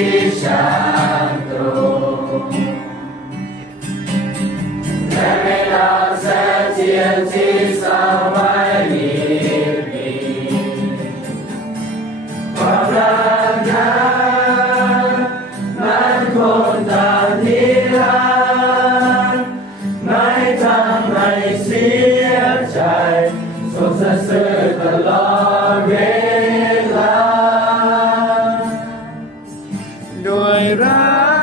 ที่ฉันตรงและไม่ลาแสงเทียนที่สบายดีความรักนั้นมันคงตามนิรันดร์ไม่ทำให้เสียใจทรงสรรเสริญตลอดเวลาด้วยรัก